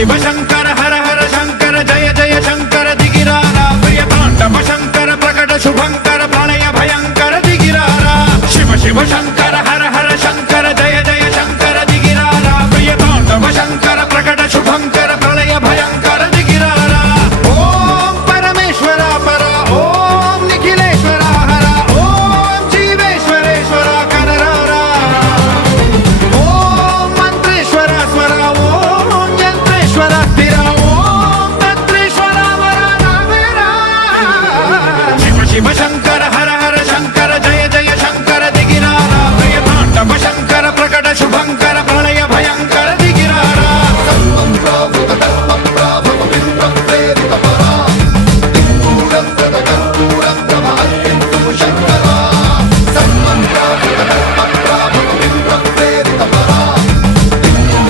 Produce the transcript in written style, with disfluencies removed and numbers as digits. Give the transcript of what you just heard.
शिव शंकर हर हर शंकर जय जय शंकर दिगिरारा प्रिय तांडव शंकर प्रकट शुभंकर प्रलय भयंकर दिगिरारा शिव शिव शंकर